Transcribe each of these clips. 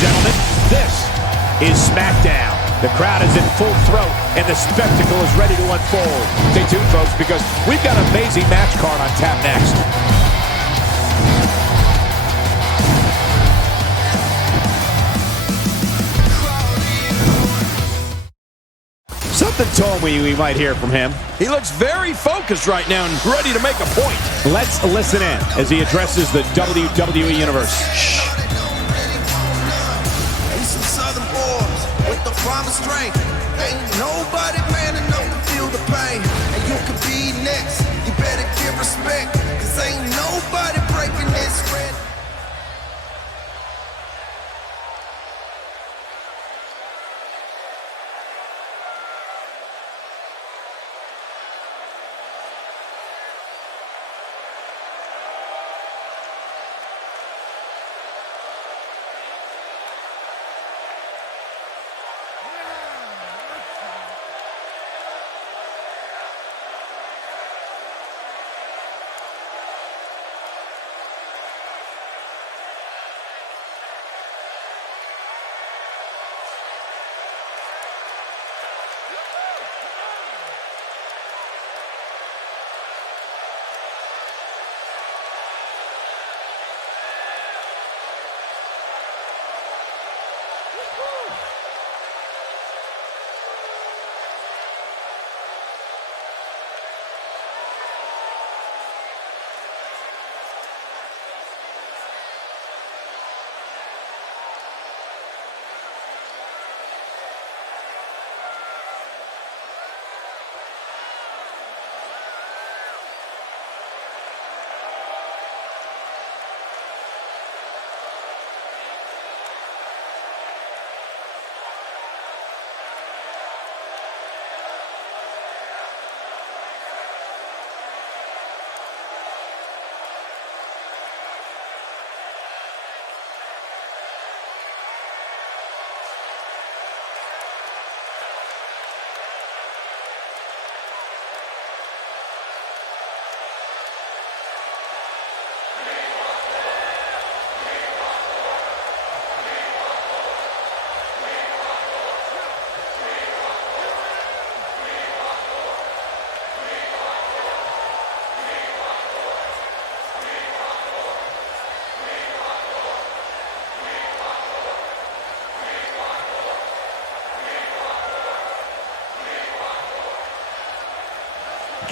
gentlemen, this is SmackDown. The crowd is in full throat, and the spectacle is ready to unfold. Stay tuned, folks, because we've got an amazing match card on tap next. Something told me we might hear from him. He looks very focused right now and ready to make a point. Let's listen in as he addresses the WWE Universe. Shh. Some southern boys with the promise strength. Ain't nobody man enough to feel the pain. And you could be next. You better give respect. Cause ain't nobody breaking this red.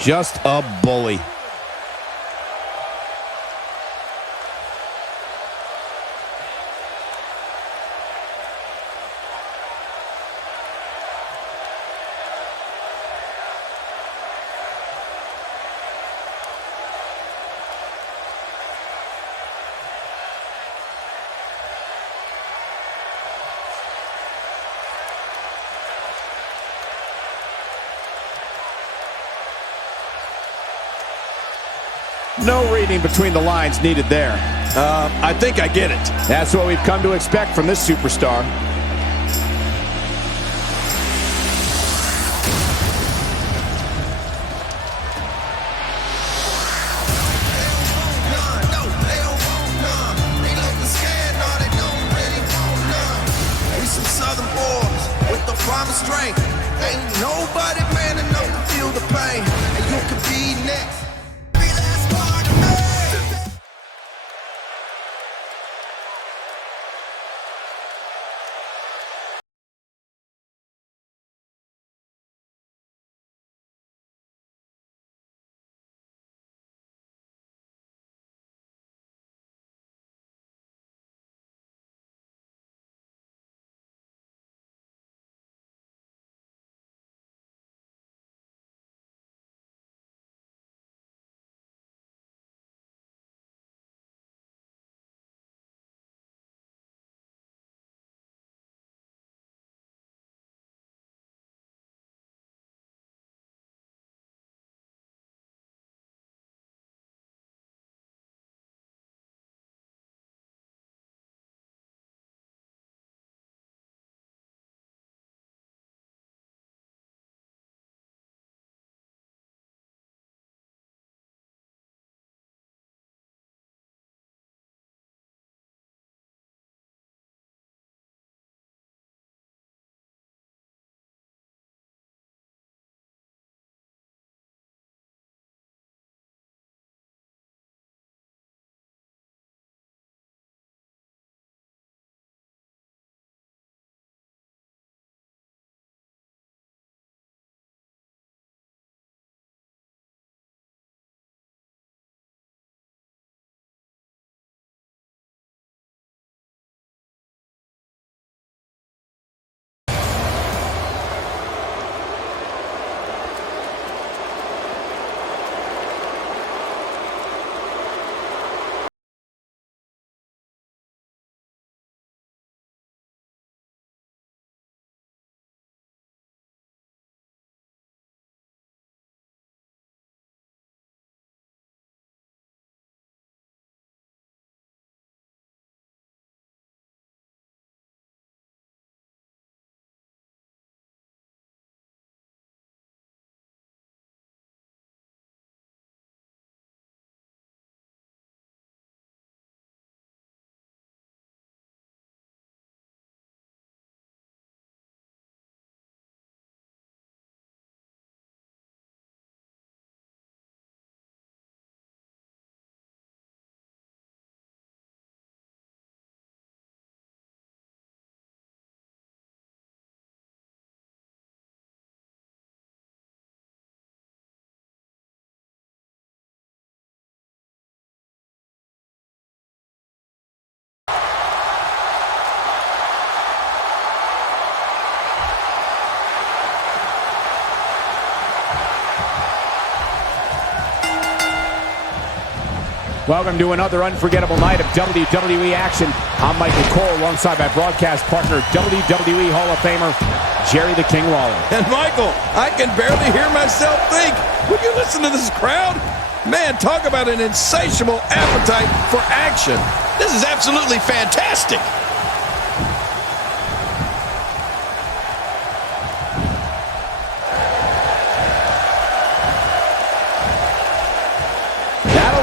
Just a bully. No reading between the lines needed there. I think I get it. That's what we've come to expect from this superstar. Some southern boys with the promise strength. Ain't nobody man enough to feel the pain. And you could be next. Welcome to another unforgettable night of WWE action. I'm Michael Cole alongside my broadcast partner, WWE Hall of Famer, Jerry the King Lawler. And Michael, I can barely hear myself think. Would you listen to this crowd? Man, talk about an insatiable appetite for action. This is absolutely fantastic.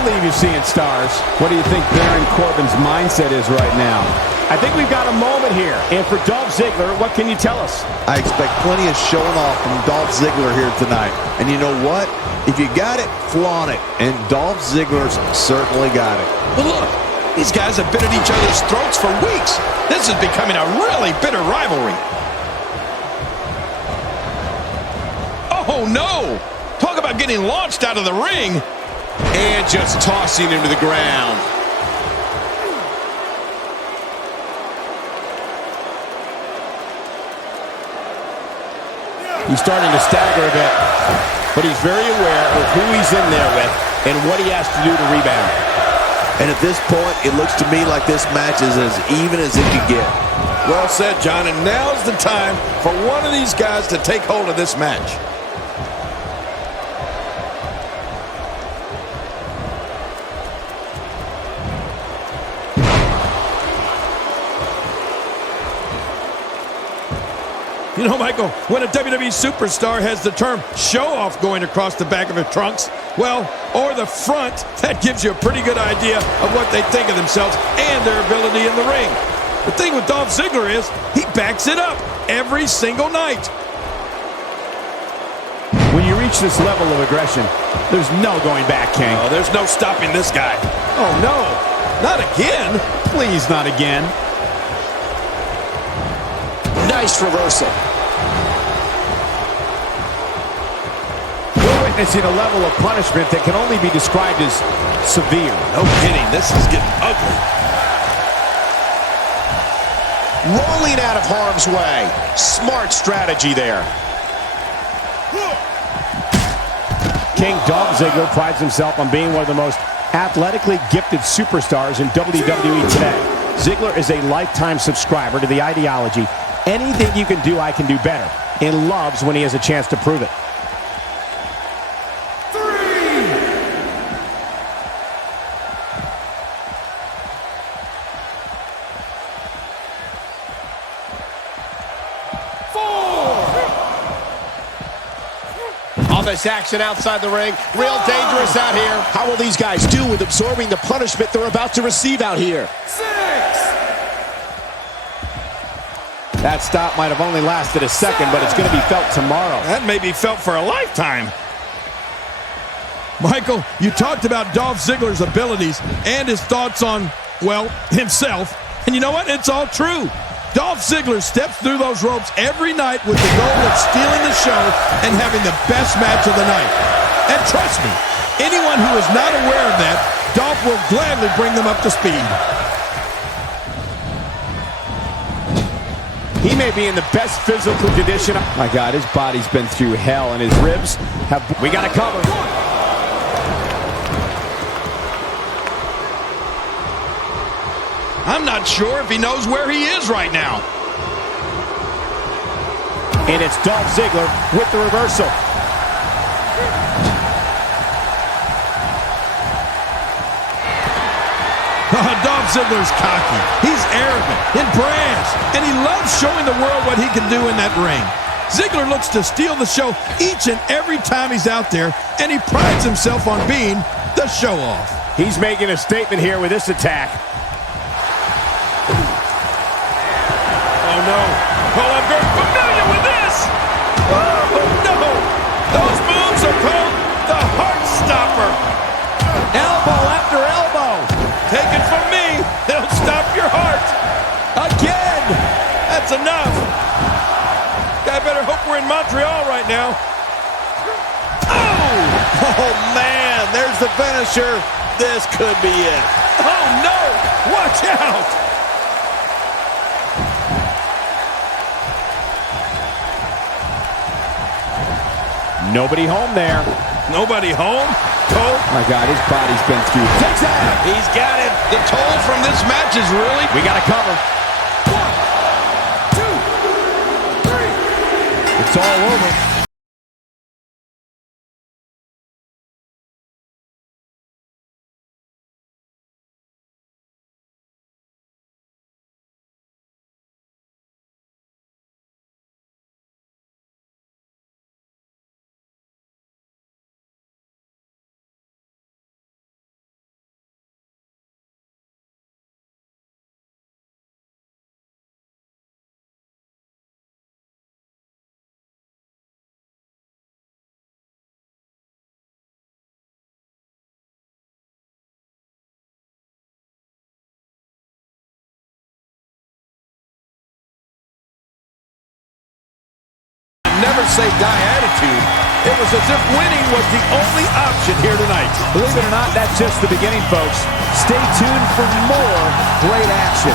Leave you seeing stars. What do you think Baron Corbin's mindset is right now? I think we've got a moment here. And for Dolph Ziggler, what can you tell us? I expect plenty of showing off from Dolph Ziggler here tonight. And you know what? If you got it, flaunt it. And Dolph Ziggler's certainly got it. But look, these guys have been at each other's throats for weeks. This is becoming a really bitter rivalry. Oh, no! Talk about getting launched out of the ring. And just tossing him to the ground. He's starting to stagger a bit, but he's very aware of who he's in there with and what he has to do to rebound. And at this point, it looks to me like this match is as even as it can get. Well said, John, and now's the time for one of these guys to take hold of this match. You know, Michael, when a WWE superstar has the term show-off going across the back of their trunks, well, or the front, that gives you a pretty good idea of what they think of themselves and their ability in the ring. The thing with Dolph Ziggler is he backs it up every single night. When you reach this level of aggression, there's no going back, King. Oh, there's no stopping this guy. Oh, no, not again. Please, not again. Nice reversal. We're witnessing a level of punishment that can only be described as severe. No kidding, this is getting ugly. Rolling out of harm's way. Smart strategy there. King Dolph Ziggler prides himself on being one of the most athletically gifted superstars in WWE today. Ziggler is a lifetime subscriber to the ideology, anything you can do, I can do better, and loves when he has a chance to prove it. All this action outside the ring, real dangerous out here. How will these guys do with absorbing the punishment they're about to receive out here? That stop might have only lasted a second, but it's going to be felt tomorrow. That may be felt for a lifetime. Michael, you talked about Dolph Ziggler's abilities and his thoughts on, well, himself. And you know what? It's all true. Dolph Ziggler steps through those ropes every night with the goal of stealing the show and having the best match of the night. And trust me, anyone who is not aware of that, Dolph will gladly bring them up to speed. He may be in the best physical condition. My God, his body's been through hell, and his ribs have... We got to cover. I'm not sure if he knows where he is right now. And it's Dolph Ziggler with the reversal. Dolph Ziggler's cocky. He's arrogant and brash, and he loves showing the world what he can do in that ring. Ziggler looks to steal the show each and every time he's out there, and he prides himself on being the show-off. He's making a statement here with this attack. Oh, no. Oh, I'm very familiar with this. Oh, no. Those moves are called the Heart Stopper. Elbow after elbow. Take it from me. They'll stop your heart. Again. That's enough. I better hope we're in Montreal right now. Oh, man, there's the finisher. This could be it. Oh, no. Watch out. Nobody home there. Nobody home? Cole? My God, his body's been through. Takes that. He's got it. The toll from this match is really... We got to cover. 1, 2, 3. It's all over. Never say die attitude. It was as if winning was the only option here tonight. Believe it or not, that's just the beginning, folks. Stay tuned for more great action.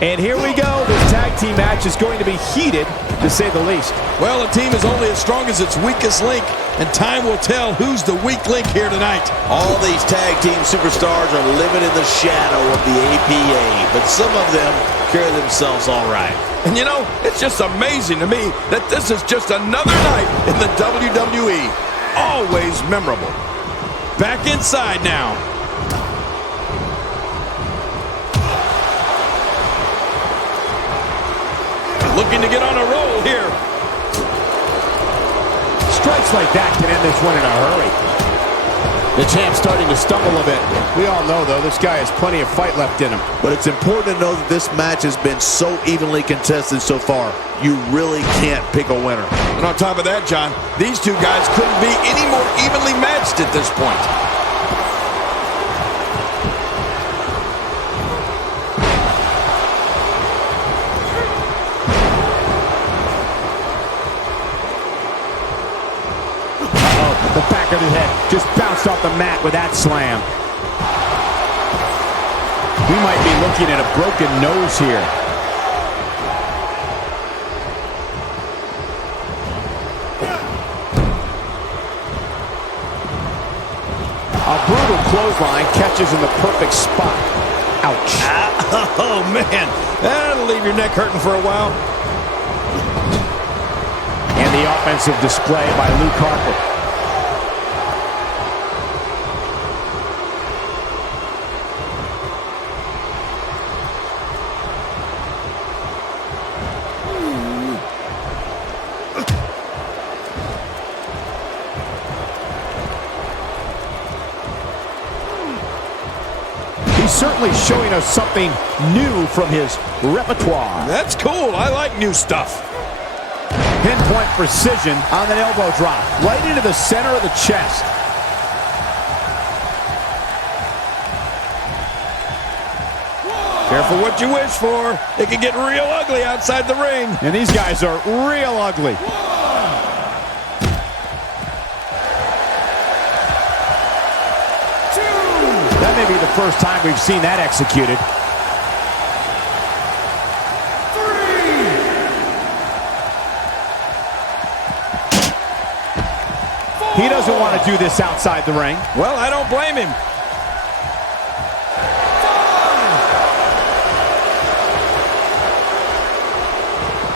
And here we go. This tag team match is going to be heated, to say the least. Well, a team is only as strong as its weakest link, and time will tell who's the weak link here tonight. All these tag team superstars are living in the shadow of the APA, but some of them carry themselves all right. And you know, it's just amazing to me that this is just another night in the WWE. Always memorable. Back inside now. Looking to get on a roll here. Strikes like that can end this one in a hurry. The champ's starting to stumble a bit. We all know, though, this guy has plenty of fight left in him. But it's important to know that this match has been so evenly contested so far. You really can't pick a winner. And on top of that, John, these two guys couldn't be any more evenly matched at this point. The back of his head just bounced off the mat with that slam. We might be looking at a broken nose here. A brutal clothesline catches in the perfect spot. Ouch. Oh, man. That'll leave your neck hurting for a while. And the offensive display by Luke Harper. Certainly showing us something new from his repertoire. That's cool. I like new stuff. Pinpoint precision on that elbow drop. Right into the center of the chest. Careful what you wish for. It can get real ugly outside the ring. And these guys are real ugly. That may be the first time we've seen that executed. He doesn't want to do this outside the ring. Well, I don't blame him.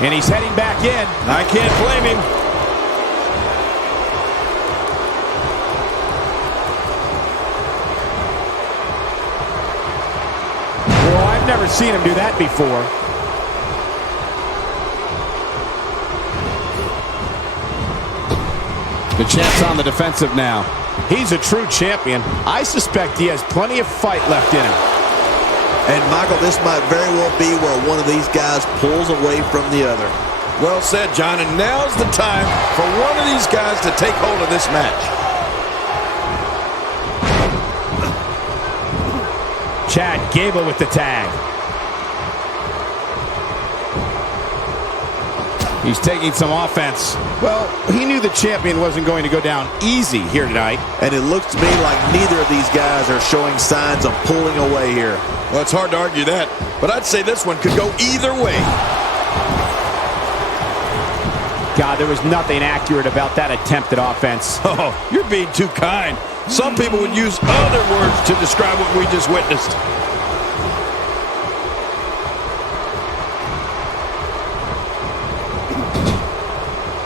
And he's heading back in. I can't blame him. I've never seen him do that before. The champ's on the defensive now. He's a true champion. I suspect he has plenty of fight left in him. And, Michael, this might very well be where one of these guys pulls away from the other. Well said, John, and now's the time for one of these guys to take hold of this match. Chad Gable with the tag. He's taking some offense. Well, he knew the champion wasn't going to go down easy here tonight. And it looks to me like neither of these guys are showing signs of pulling away here. Well, it's hard to argue that, but I'd say this one could go either way. God, there was nothing accurate about that attempt at offense. Oh, you're being too kind. Some people would use other words to describe what we just witnessed.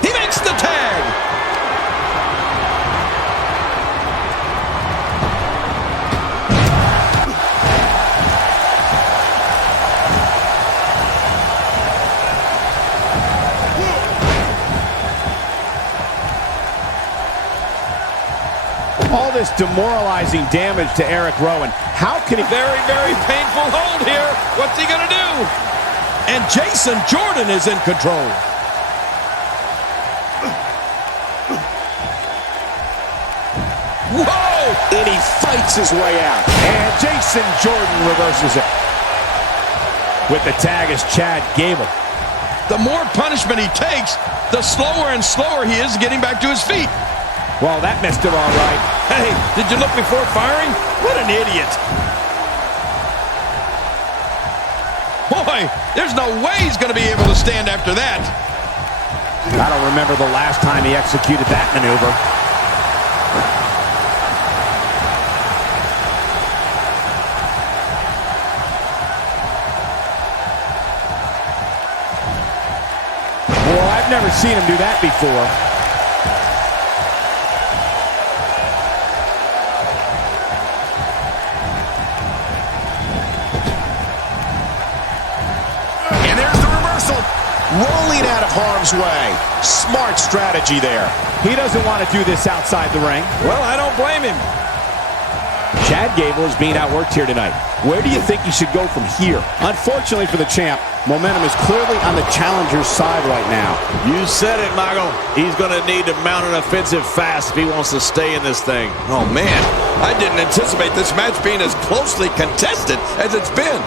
He makes the tag. All this demoralizing damage to Eric Rowan. How can he... Very, very painful hold here. What's he going to do? And Jason Jordan is in control. Whoa! And he fights his way out. And Jason Jordan reverses it. With the tag is Chad Gable. The more punishment he takes, the slower and slower he is getting back to his feet. Well, that missed him all right. Hey, did you look before firing? What an idiot. Boy, boy, there's no way he's going to be able to stand after that. I don't remember the last time he executed that maneuver. Well, I've never seen him do that before. Rolling out of harm's way. Smart strategy there. He doesn't want to do this outside the ring. Well, I don't blame him. Chad Gable is being outworked here tonight. Where do you think he should go from here? Unfortunately for the champ, momentum is clearly on the challenger's side right now. You said it, Michael. He's going to need to mount an offensive fast if he wants to stay in this thing. Oh, man. I didn't anticipate this match being as closely contested as it's been.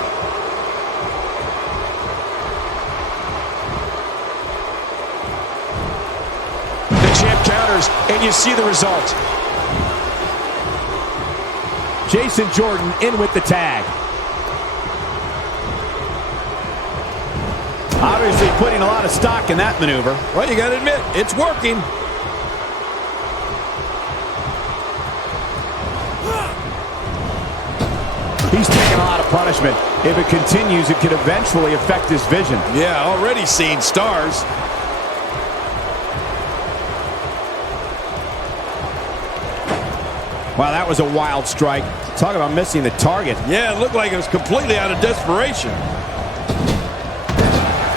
Counters, and you see the result. Jason Jordan in with the tag. Obviously putting a lot of stock in that maneuver. Well, you got to admit, it's working. He's taking a lot of punishment. If it continues, it could eventually affect his vision. Yeah, already seeing stars. Wow, that was a wild strike. Talk about missing the target. Yeah, it looked like it was completely out of desperation.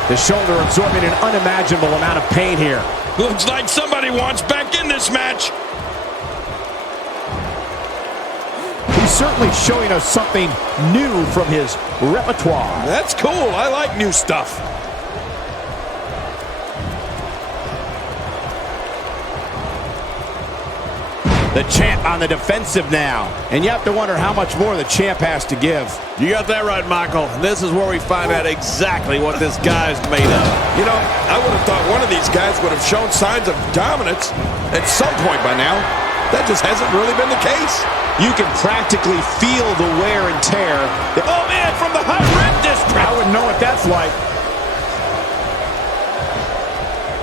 The shoulder absorbing an unimaginable amount of pain here. Looks like somebody wants back in this match. He's certainly showing us something new from his repertoire. That's cool. I like new stuff. The champ on the defensive now. And you have to wonder how much more the champ has to give. You got that right, Michael. This is where we find out exactly what this guy's made of. You know, I would have thought one of these guys would have shown signs of dominance at some point by now. That just hasn't really been the case. You can practically feel the wear and tear. Oh, man, from the high rib district. I wouldn't know what that's like.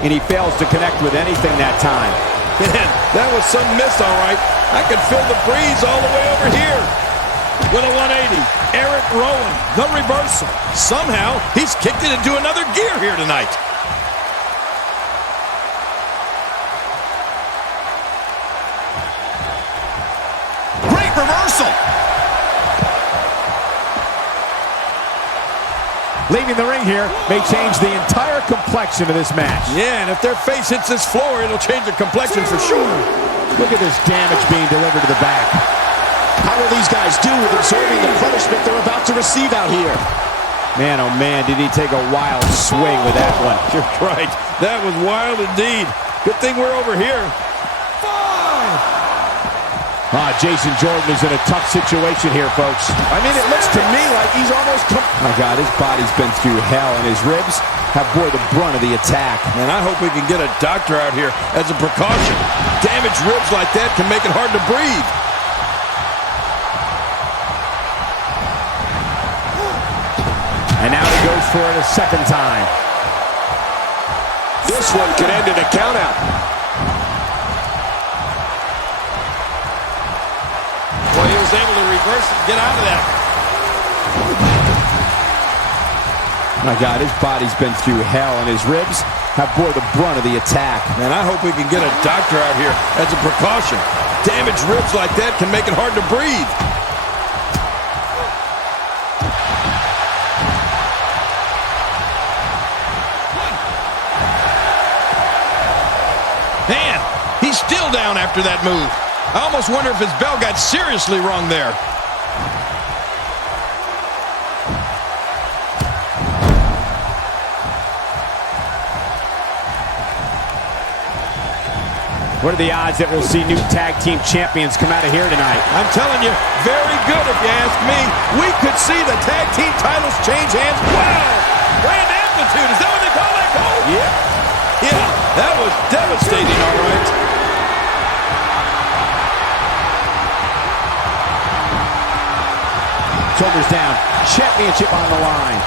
And he fails to connect with anything that time. Man, that was some miss, all right. I could feel the breeze all the way over here. With a 180, Eric Rowan, the reversal. Somehow, he's kicked it into another gear here tonight. Great reversal. Leaving the ring here may change the entire complexion of this match. Yeah, and if their face hits this floor, it'll change the complexion for sure. Look at this damage being delivered to the back. How will these guys do with absorbing the punishment they're about to receive out here? Man, oh man, did he take a wild swing with that one. You're right. That was wild indeed. Good thing we're over here. Jason Jordan is in a tough situation here, folks. I mean, it looks to me like he's almost come. My God, his body's been through hell, and his ribs have bore the brunt of the attack. And I hope we can get a doctor out here as a precaution. Damaged ribs like that can make it hard to breathe. And now he goes for it a second time. This one could end in a countout. Well, he was able to reverse it and get out of that. My God, his body's been through hell, and his ribs have bore the brunt of the attack. Man, I hope we can get a doctor out here as a precaution. Damaged ribs like that can make it hard to breathe. Man, he's still down after that move. I almost wonder if his bell got seriously wrong there. What are the odds that we'll see new tag team champions come out of here tonight? I'm telling you, very good if you ask me. We could see the tag team titles change hands. Wow! Grand amplitude, is that what they call that, Cole? Yeah, that was devastating, all right. Shoulders down, championship on the line.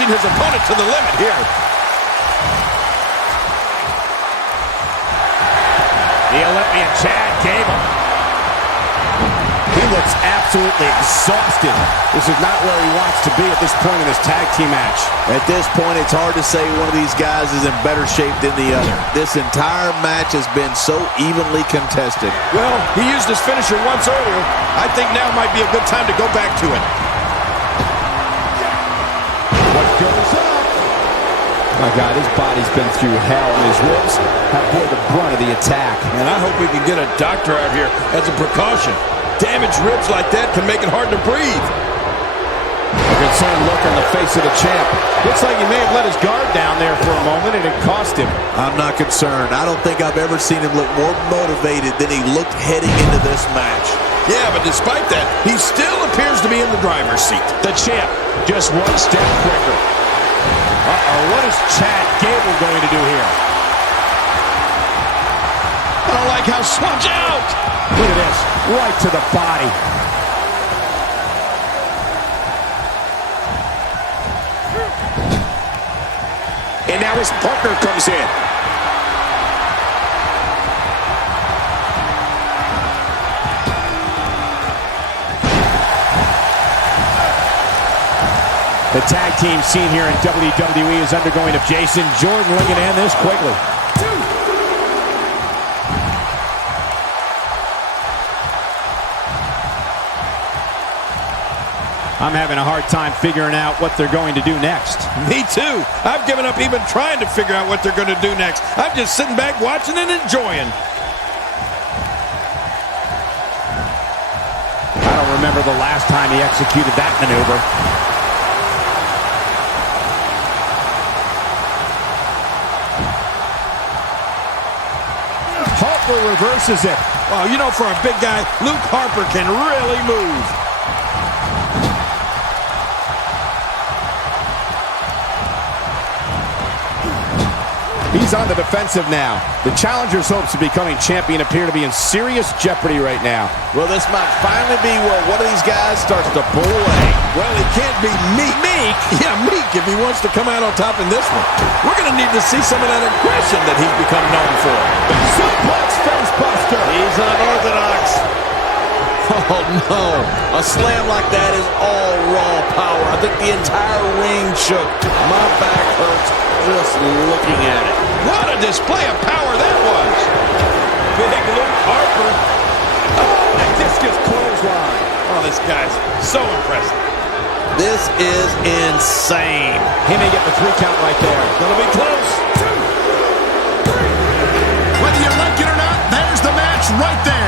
pushing his opponent to the limit here. The Olympian Chad Gable. He looks absolutely exhausted. This is not where he wants to be at this point in this tag team match. At this point, it's hard to say one of these guys is in better shape than the other. This entire match has been so evenly contested. Well, he used his finisher once earlier. I think now might be a good time to go back to it. What goes up? My God, his body's been through hell, and his ribs have bore the brunt of the attack. And I hope we can get a doctor out here as a precaution. Damaged ribs like that can make it hard to breathe. A concerned look on the face of the champ. Looks like he may have let his guard down there for a moment, and it cost him. I'm not concerned. I don't think I've ever seen him look more motivated than he looked heading into this match. Yeah, but despite that, he still appears to be in the driver's seat. The champ just one step quicker. Uh-oh, what is Chad Gable going to do here? I don't like how slumped out. Look at this, right to the body. And now his partner comes in. The tag team scene here in WWE is undergoing a Jason Jordan looking to end this quickly. I'm having a hard time figuring out what they're going to do next. Me too. I've given up even trying to figure out what they're going to do next. I'm just sitting back watching and enjoying. I don't remember the last time he executed that maneuver. Harper reverses it. Well, you know, for a big guy, Luke Harper can really move. He's on the defensive now. The challenger's hopes of becoming champion appear to be in serious jeopardy right now. Well, this might finally be where one of these guys starts to pull away. Well, he can't be meek. Meek? Yeah, meek if he wants to come out on top in this one. We're going to need to see some of that aggression that he's become known for. Suplex face buster. He's unorthodox. Oh, no. A slam like that is all raw power. I think the entire ring shook. My back hurts just looking at it. What a display of power that was. Big Luke Harper. Oh, a discus clothesline. Oh, this guy's so impressive. This is insane. He may get the 3 count right there. Gonna be close. 2, 3. Whether you like it or not, there's the match right there.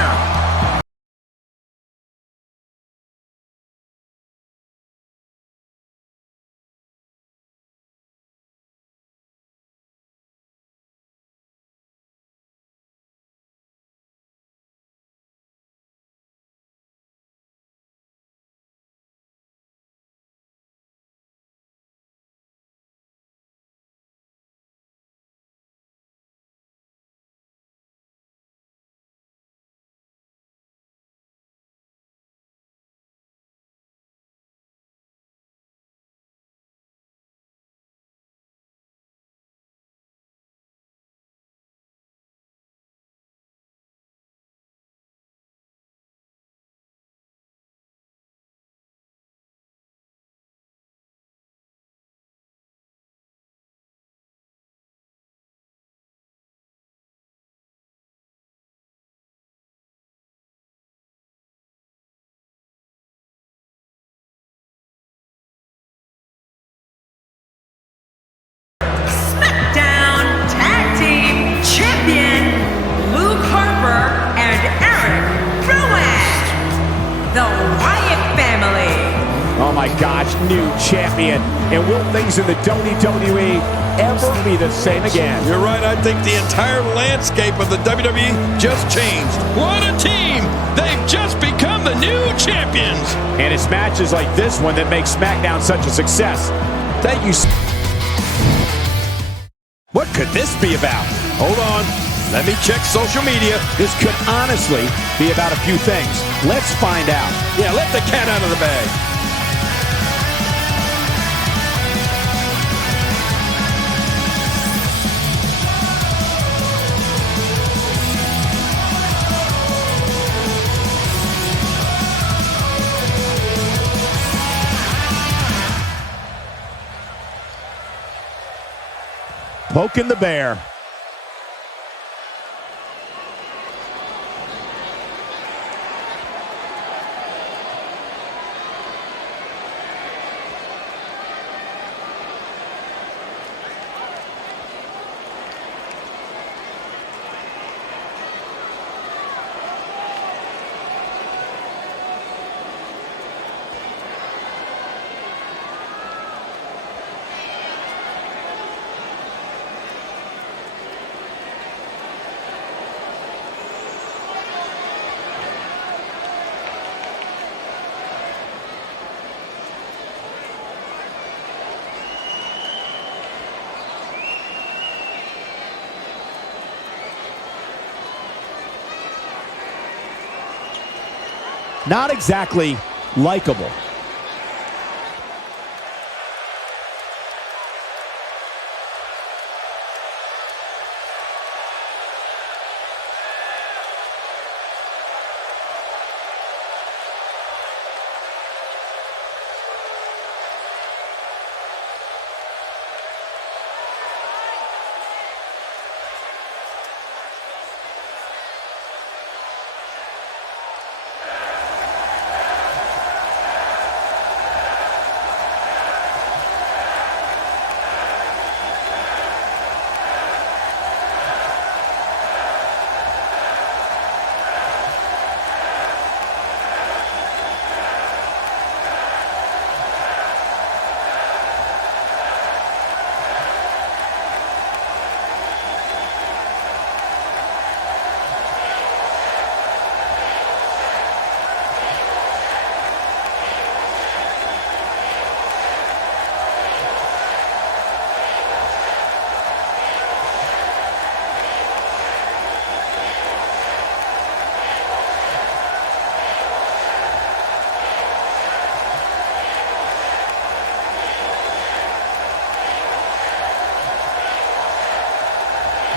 SmackDown Tag Team Champion Luke Harper and Eric Rowan, the Wyatt family. Oh my gosh, new champion. And will things in the WWE ever be the same again? You're right. I think the entire landscape of the WWE just changed. What a team! They've just become the new champions. And it's matches like this one that make SmackDown such a success. Thank you. What could this be about? Hold on. Let me check social media. This could honestly be about a few things. Let's find out. Yeah, let the cat out of the bag. poking the bear. Not exactly likable.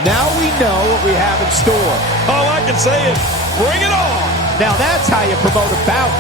Now we know what we have in store. All I can say is, bring it on. Now that's how you promote a bout.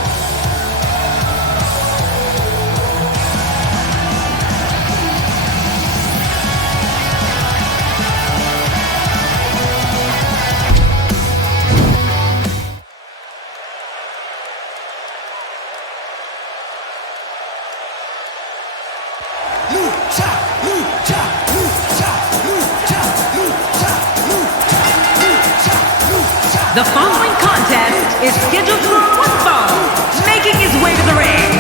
The following contest is scheduled for one fall, making his way to the ring,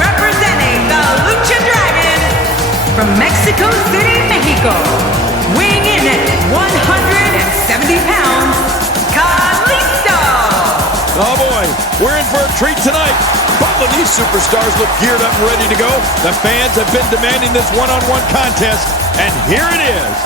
representing the Lucha Dragon from Mexico City, Mexico, weighing in at 170 pounds, Kalisto. Oh boy, we're in for a treat tonight. Both of these superstars look geared up and ready to go. The fans have been demanding this one-on-one contest, and here it is.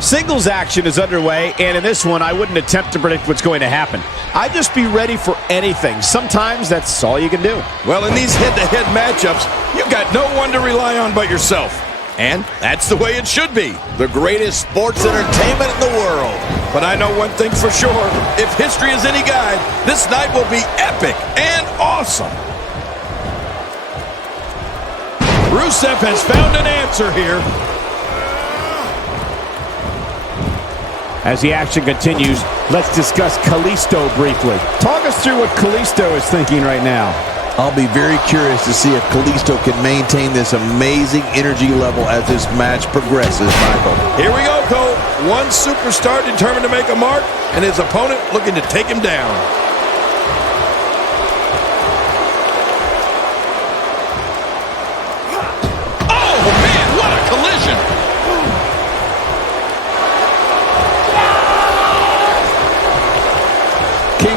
Singles action is underway, and in this one, I wouldn't attempt to predict what's going to happen. I'd just be ready for anything. Sometimes that's all you can do. Well, in these head-to-head matchups, you've got no one to rely on but yourself. And that's the way it should be. The greatest sports entertainment in the world. But I know one thing for sure. If history is any guide, this night will be epic and awesome. Rusev has found an answer here. As the action continues, let's discuss Kalisto briefly. Talk us through what Kalisto is thinking right now. I'll be very curious to see if Kalisto can maintain this amazing energy level as this match progresses, Michael. Here we go, Cole. One superstar determined to make a mark, and his opponent looking to take him down. Oh, man, what a collision!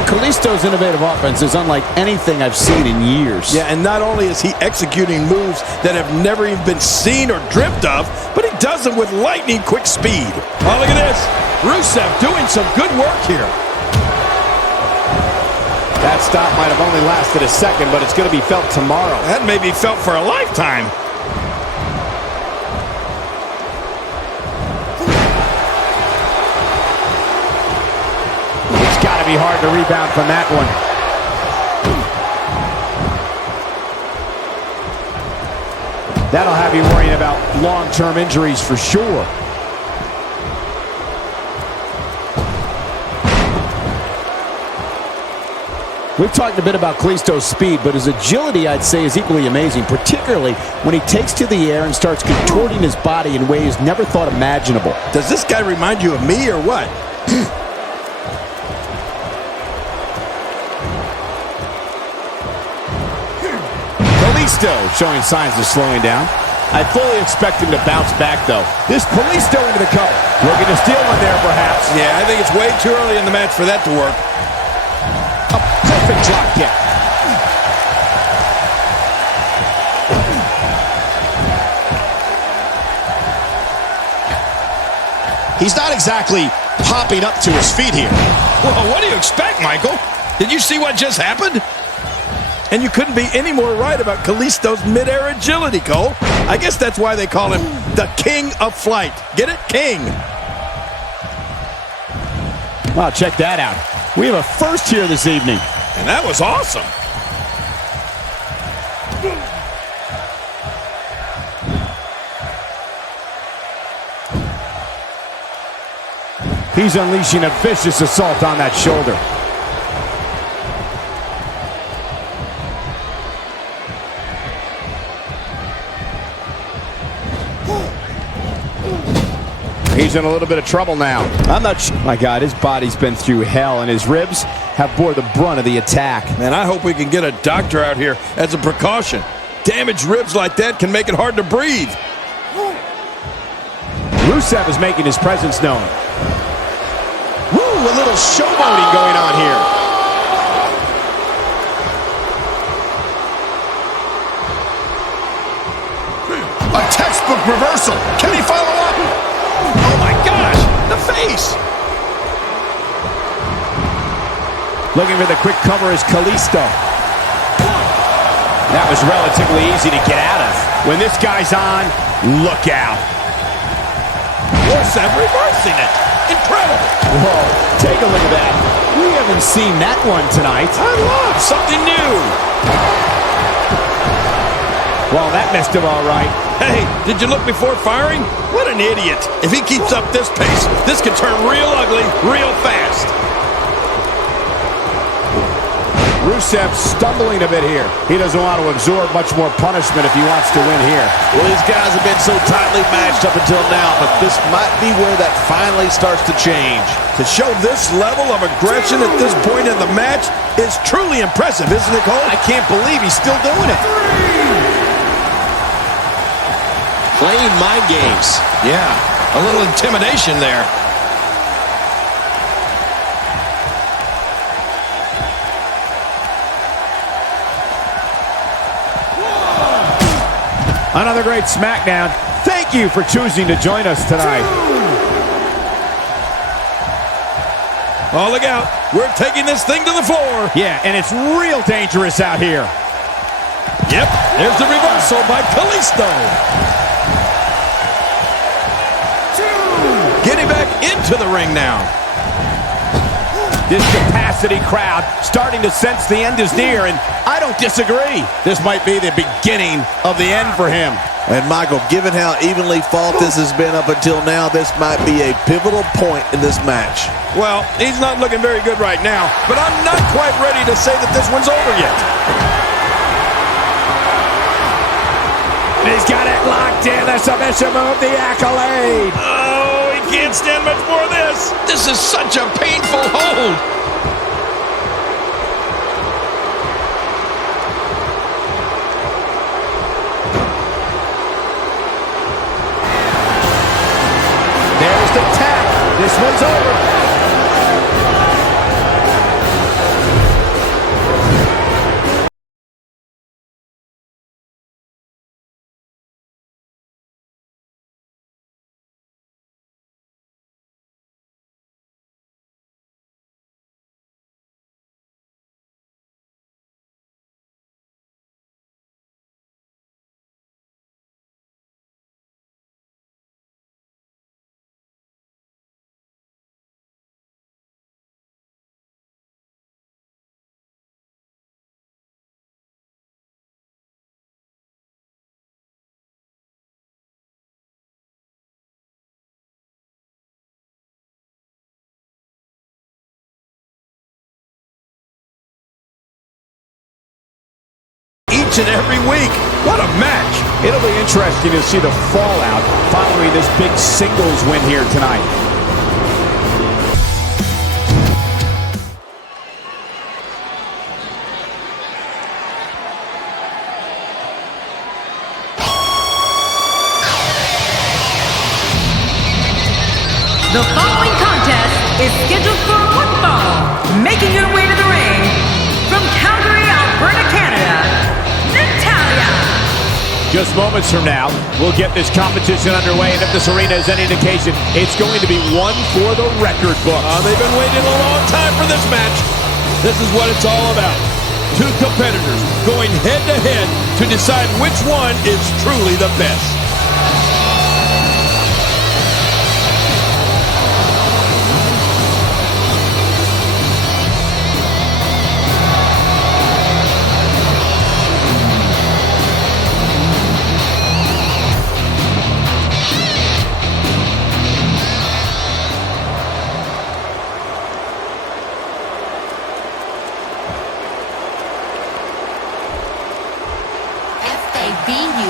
Kalisto's innovative offense is unlike anything I've seen in years. Yeah, and not only is he executing moves that have never even been seen or dreamt of, but he does them with lightning-quick speed. Oh, look at this. Rusev doing some good work here. That stop might have only lasted a second, but it's going to be felt tomorrow. That may be felt for a lifetime. Got to be hard to rebound from that one. That'll have you worrying about long-term injuries for sure. We've talked a bit about Kalisto's speed, but his agility, I'd say, is equally amazing, particularly when he takes to the air and starts contorting his body in ways never thought imaginable. Does this guy remind you of me or what? Showing signs of slowing down. I fully expect him to bounce back, though. This Kalisto into the cover. Looking to steal one there, perhaps. Yeah, I think it's way too early in the match for that to work. A perfect drop kick. He's not exactly popping up to his feet here. Well, what do you expect, Michael? Did you see what just happened? And you couldn't be any more right about Kalisto's mid-air agility, Cole. I guess that's why they call him the King of Flight. Get it? King. Wow, check that out. We have a first here this evening. And that was awesome. He's unleashing a vicious assault on that shoulder. He's in a little bit of trouble now. I'm not sure. My God, his body's been through hell, and his ribs have bore the brunt of the attack. Man, I hope we can get a doctor out here as a precaution. Damaged ribs like that can make it hard to breathe. Rusev is making his presence known. Woo, a little showboating going on here. A textbook reversal. Can he follow up? Oh my gosh, the face! Looking for the quick cover is Kalisto. That was relatively easy to get out of. When this guy's on, look out. Rusev reversing it. Incredible. Whoa, take a look at that. We haven't seen that one tonight. I love something new. Well, that missed him all right. Hey, did you look before firing? What an idiot. If he keeps up this pace, this could turn real ugly real fast. Rusev stumbling a bit here. He doesn't want to absorb much more punishment if he wants to win here. Well, these guys have been so tightly matched up until now, but this might be where that finally starts to change. To show this level of aggression at this point in the match is truly impressive, isn't it, Cole? I can't believe he's still doing it. Playing mind games. Yeah, a little intimidation there. Another great SmackDown. Thank you for choosing to join us tonight. Oh, look out. We're taking this thing to the floor. Yeah, and it's real dangerous out here. Yep, there's the reversal by Kalisto. Getting back into the ring now. This capacity crowd starting to sense the end is near, and I don't disagree. This might be the beginning of the end for him. And Michael, given how evenly fought this has been up until now, this might be a pivotal point in this match. Well, he's not looking very good right now, but I'm not quite ready to say that this one's over yet. He's got it locked in. The submission move, the accolade. Oh, he can't stand much more of this. This is such a painful hold. There's the tap. This one's over. Each and every week. What a match. It'll be interesting to see the fallout following this big singles win here tonight. The following contest is scheduled for one fall. Making her way to the ring from Calgary, Alberta, Canada, Natalia. Just moments from now, we'll get this competition underway, and if this arena is any indication, it's going to be one for the record book. They've been waiting a long time for this match. This is what it's all about. Two competitors going head-to-head to decide which one is truly the best.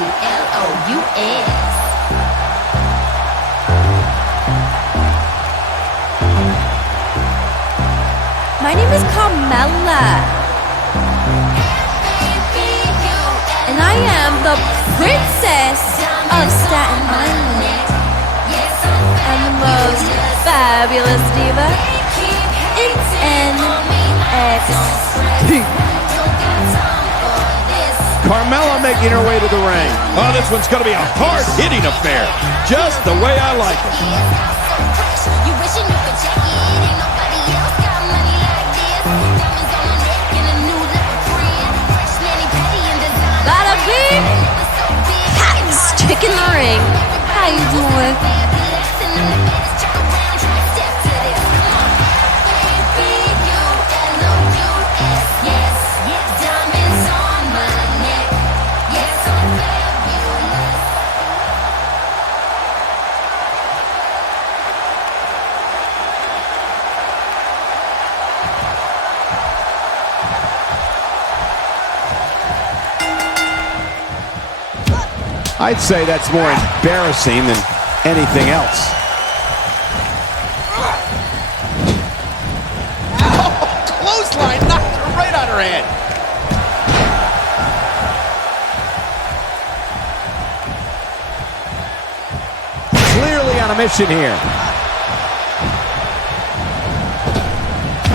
F-A-B-U-L-O-U-S. My name is Carmella. And I am the princess of Staten Island. And the most fabulous diva. It's NXT. Carmella making her way to the ring. Oh, this one's going to be a hard-hitting affair. Just the way I like it. Bada bing! Pat's chick in the ring. How you doing? I'd say that's more embarrassing than anything else. Oh, clothesline knocked her right on her head. Clearly on a mission here.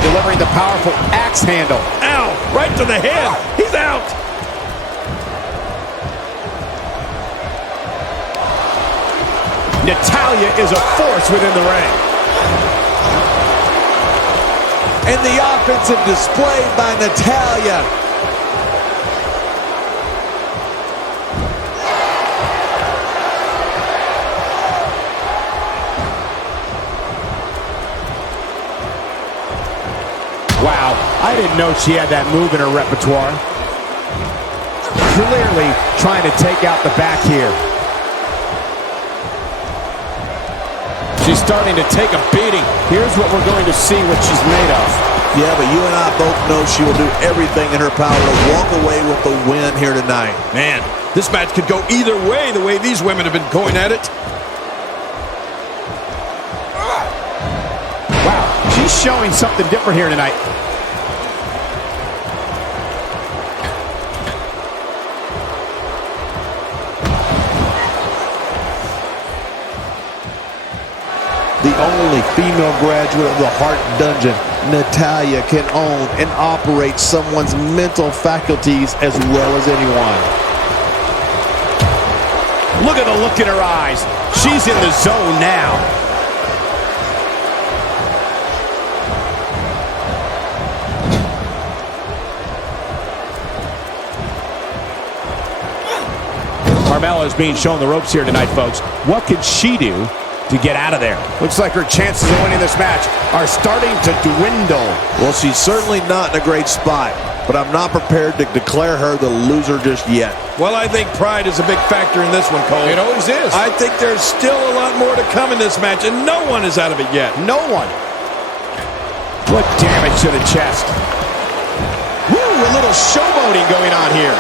Delivering the powerful axe handle. Ow! Right to the head. He's out. Natalia is a force within the ring. And the offensive display by Natalya. Wow, I didn't know she had that move in her repertoire. Clearly trying to take out the back here. She's starting to take a beating. Here's what we're going to see what she's made of. Yeah, but you and I both know she will do everything in her power to walk away with the win here tonight. Man, this match could go either way the way these women have been going at it. Wow, she's showing something different here tonight. The only female graduate of the Heart Dungeon, Natalya, can own and operate someone's mental faculties as well as anyone. Look at the look in her eyes. She's in the zone now. Carmella is being shown the ropes here tonight, folks. What can she do to get out of there? Looks like her chances of winning this match are starting to dwindle. Well, she's certainly not in a great spot, but I'm not prepared to declare her the loser just yet. Well, I think pride is a big factor in this one, Cole. It always is. I think there's still a lot more to come in this match, and no one is out of it yet. No one. What damage to the chest. Woo, a little showboating going on here.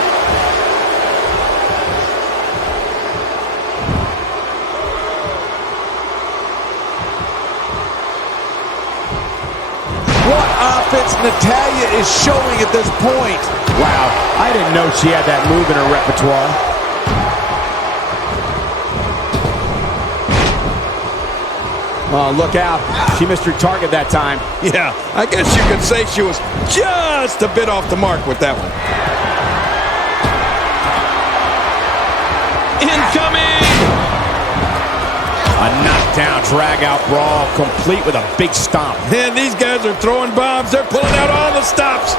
What offense Natalya is showing at this point. Wow, I didn't know she had that move in her repertoire. Oh, look out. She missed her target that time. Yeah, I guess you could say she was just a bit off the mark with that one. Incoming! A knockdown, drag-out brawl, complete with a big stomp. And these guys are throwing bombs. They're pulling out all the stops.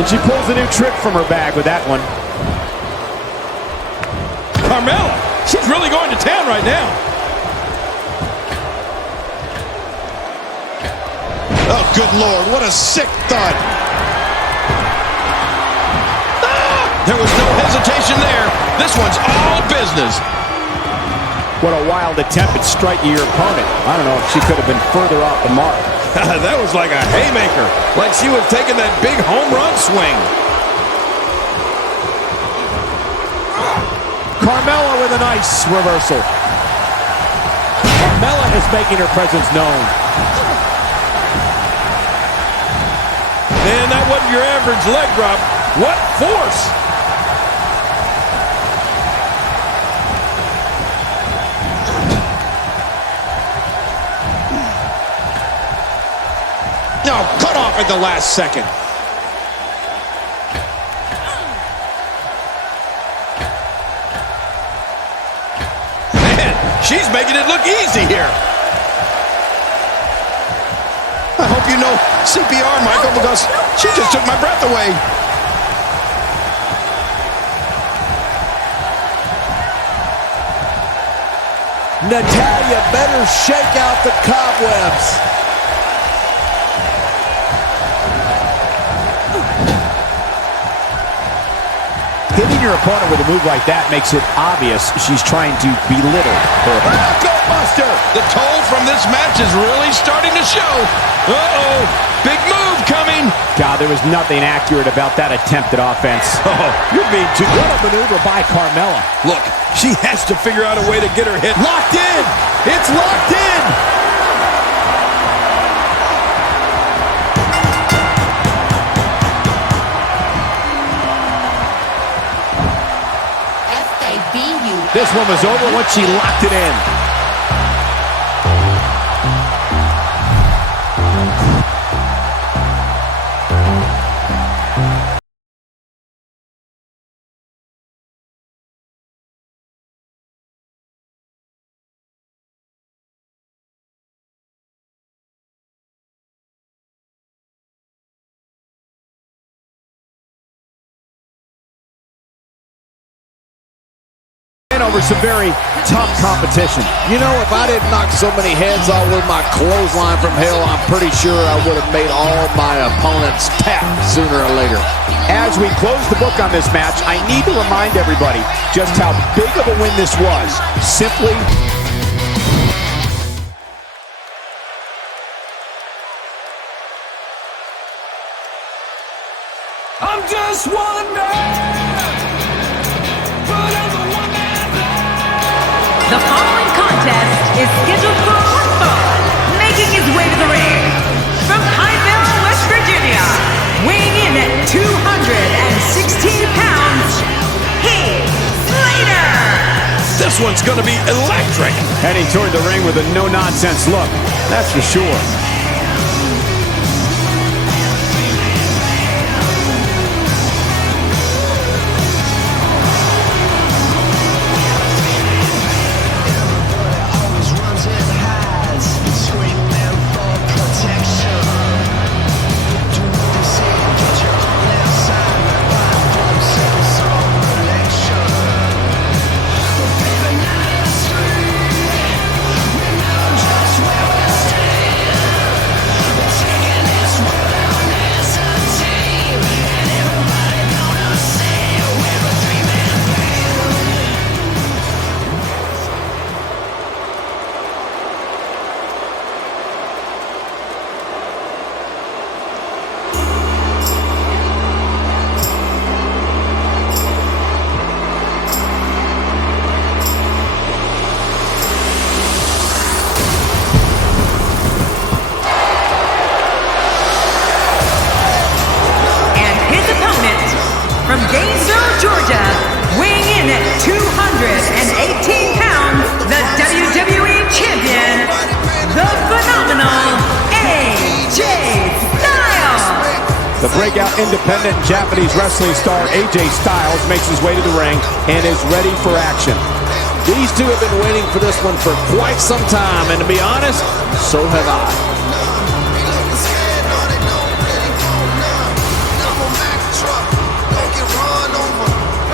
And she pulls a new trick from her bag with that one. Carmella, she's really going to town right now. Oh, good Lord, what a sick thud. There was no hesitation there. This one's all business. What a wild attempt at striking your opponent. I don't know if she could have been further off the mark. That was like a haymaker, like she was taking that big home run swing. Carmella with a nice reversal. Carmella is making her presence known. And that wasn't your average leg drop. What force! No, cut off at the last second. Man, she's making it look easy here. I hope you know CPR, Michael, because she just took my breath away. Natalya better shake out the cobwebs. Hitting your opponent with a move like that makes it obvious she's trying to belittle her opponent. Buster! The toll from this match is really starting to show. Uh-oh! Big move coming! God, there was nothing accurate about that attempted offense. Oh, you're being too What a maneuver by Carmella. Look, she has to figure out a way to get her hit. Locked in! It's locked in! This one was over once she locked it in. win over some very tough competition. You know, if I didn't knock so many heads off with my clothesline from hell, I'm pretty sure I would have made all my opponents tap sooner or later. As we close the book on this match, I need to remind everybody just how big of a win this was. Simply... I'm just one man, but I'm the one man band. The following contest is scheduled for one fall, making his way to the ring. From Pineville, West Virginia, weighing in at 216 pounds, Heath Slater. This one's going to be electric. Heading toward the ring with a no-nonsense look, that's for sure. From Gainesville, Georgia, weighing in at 218 pounds, the WWE Champion, the phenomenal AJ Styles. The breakout independent Japanese wrestling star AJ Styles makes his way to the ring and is ready for action. These two have been waiting for this one for quite some time, and to be honest, so have I.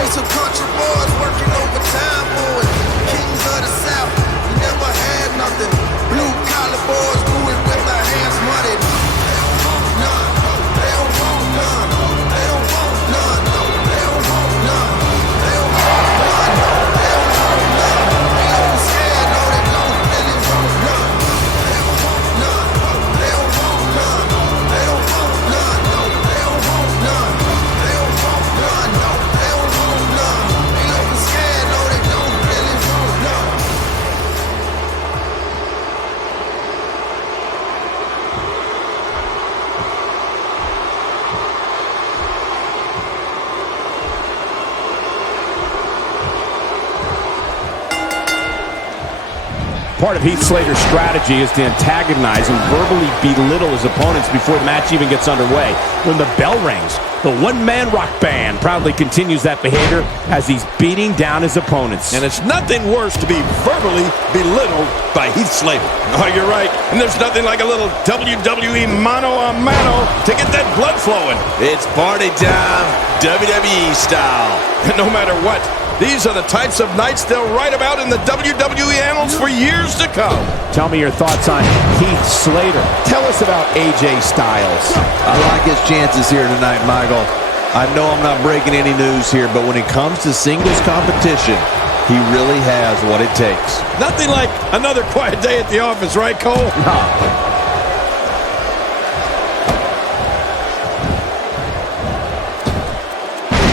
Some country boys working overtime, boys. Kings of the South, we never had nothing. Blue collar boys do it with their hands money. They don't want none. They don't want none. They don't want none. They don't want none. They don't want none. They don't want none. They don't scared, no, they don't really want none. They don't want none. They don't want none. They don't want none. No, they don't want none. They don't want none. No, they don't want none. They don't be scared, no, they don't really want none. Part of Heath Slater's strategy is to antagonize and verbally belittle his opponents before the match even gets underway. When the bell rings, the one-man rock band proudly continues that behavior as he's beating down his opponents. And it's nothing worse to be verbally belittled by Heath Slater. Oh, you're right. And there's nothing like a little WWE mano-a-mano to get that blood flowing. It's party time, WWE style. And no matter what, these are the types of nights they'll write about in the WWE annals for years to come. Tell me your thoughts on Heath Slater. Tell us about AJ Styles. I like his chances here tonight, Michael. I know I'm not breaking any news here, but when it comes to singles competition, he really has what it takes. Nothing like another quiet day at the office, right, Cole? No.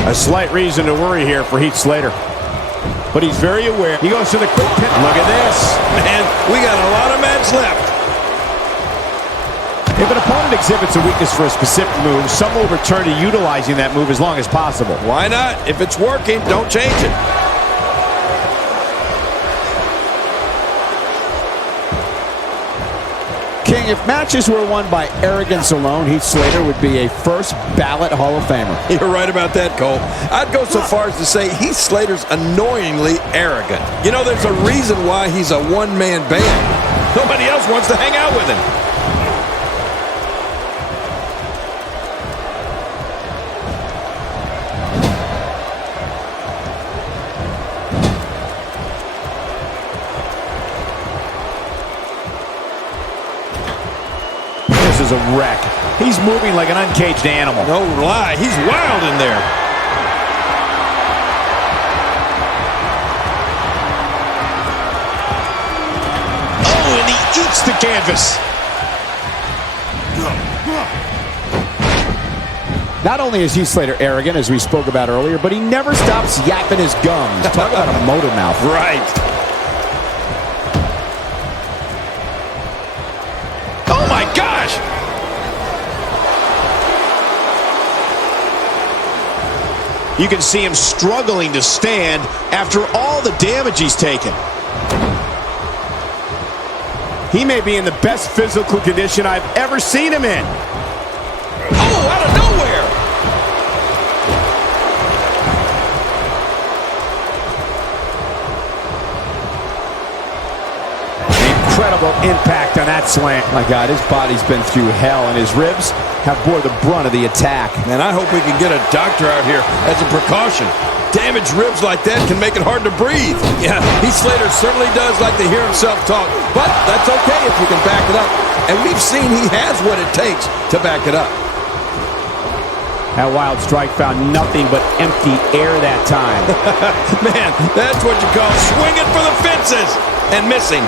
A slight reason to worry here for Heath Slater. But he's very aware. He goes to the quick pin. Look at this. Man, we got a lot of match left. If an opponent exhibits a weakness for a specific move, some will return to utilizing that move as long as possible. Why not? If it's working, don't change it. King, if matches were won by arrogance alone, Heath Slater would be a first ballot Hall of Famer. You're right about that, Cole. I'd go so far as to say Heath Slater's annoyingly arrogant. You know, there's a reason why he's a one-man band. Nobody else wants to hang out with him. a wreck. He's moving like an uncaged animal. No lie, he's wild in there. Oh, and he eats the canvas. Not only is Heath Slater arrogant, as we spoke about earlier, but he never stops yapping his gums. Talk about a motor mouth. Right. Oh, my gosh. You can see him struggling to stand after all the damage he's taken. He may be in the best physical condition I've ever seen him in. Oh, out of nowhere. Incredible impact on that slam. My God, his body's been through hell, and his ribs have bore the brunt of the attack. And I hope we can get a doctor out here as a precaution. Damaged ribs like that can make it hard to breathe. Yeah, Heath Slater certainly does like to hear himself talk, but that's okay if you can back it up. And we've seen he has what it takes to back it up. That wild strike found nothing but empty air that time. Man, that's what you call swinging for the fences and missing.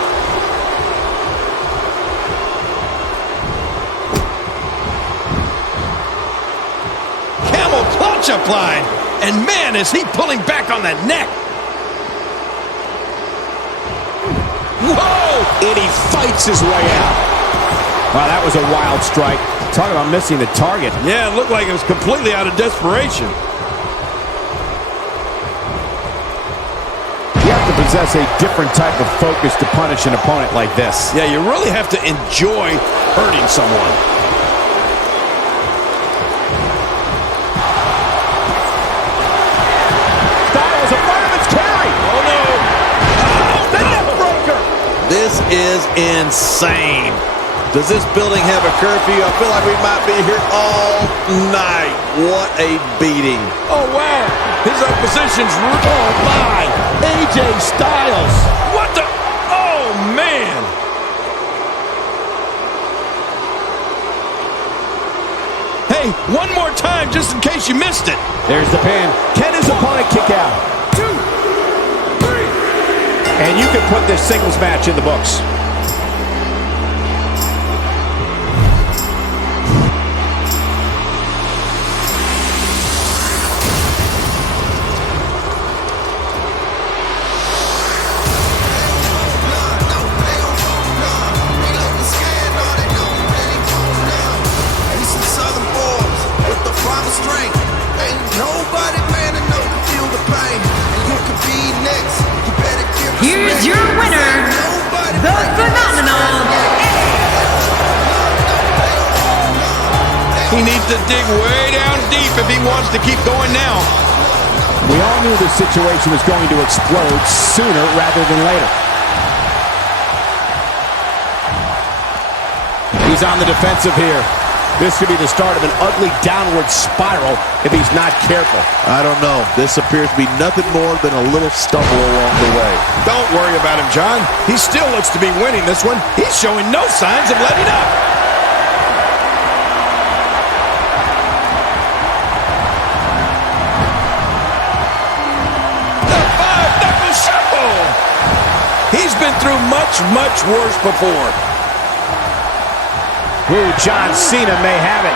Camel clutch applied. And man, is he pulling back on that neck. Whoa! And he fights his way out. Wow, that was a wild strike. Talk about missing the target. Yeah, it looked like it was completely out of desperation. You have to possess a different type of focus to punish an opponent like this. Yeah, you really have to enjoy hurting someone. This is insane. Does this building have a curfew? I feel like we might be here all night. What a beating. Oh, wow. His opposition's... Oh, my. AJ Styles. What the... Oh, man. Hey, one more time just in case you missed it. There's the pin. Can his opponent kick out? And you can put this singles match in the books. Here's your winner, the phenomenal He needs to dig way down deep if he wants to keep going now. We all knew the situation was going to explode sooner rather than later. He's on the defensive here. This could be the start of an ugly downward spiral if he's not careful. I don't know. This appears to be nothing more than a little stumble along the way. Don't worry about him, John. He still looks to be winning this one. He's showing no signs of letting up. The five-knuckle shuffle. He's been through much, much worse before. Ooh, John Cena may have it.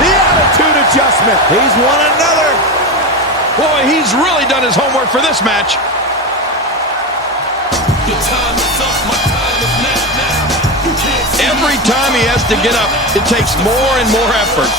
The attitude adjustment. He's won another. Boy, he's really done his homework for this match. Every time he has to get up, it takes more and more effort.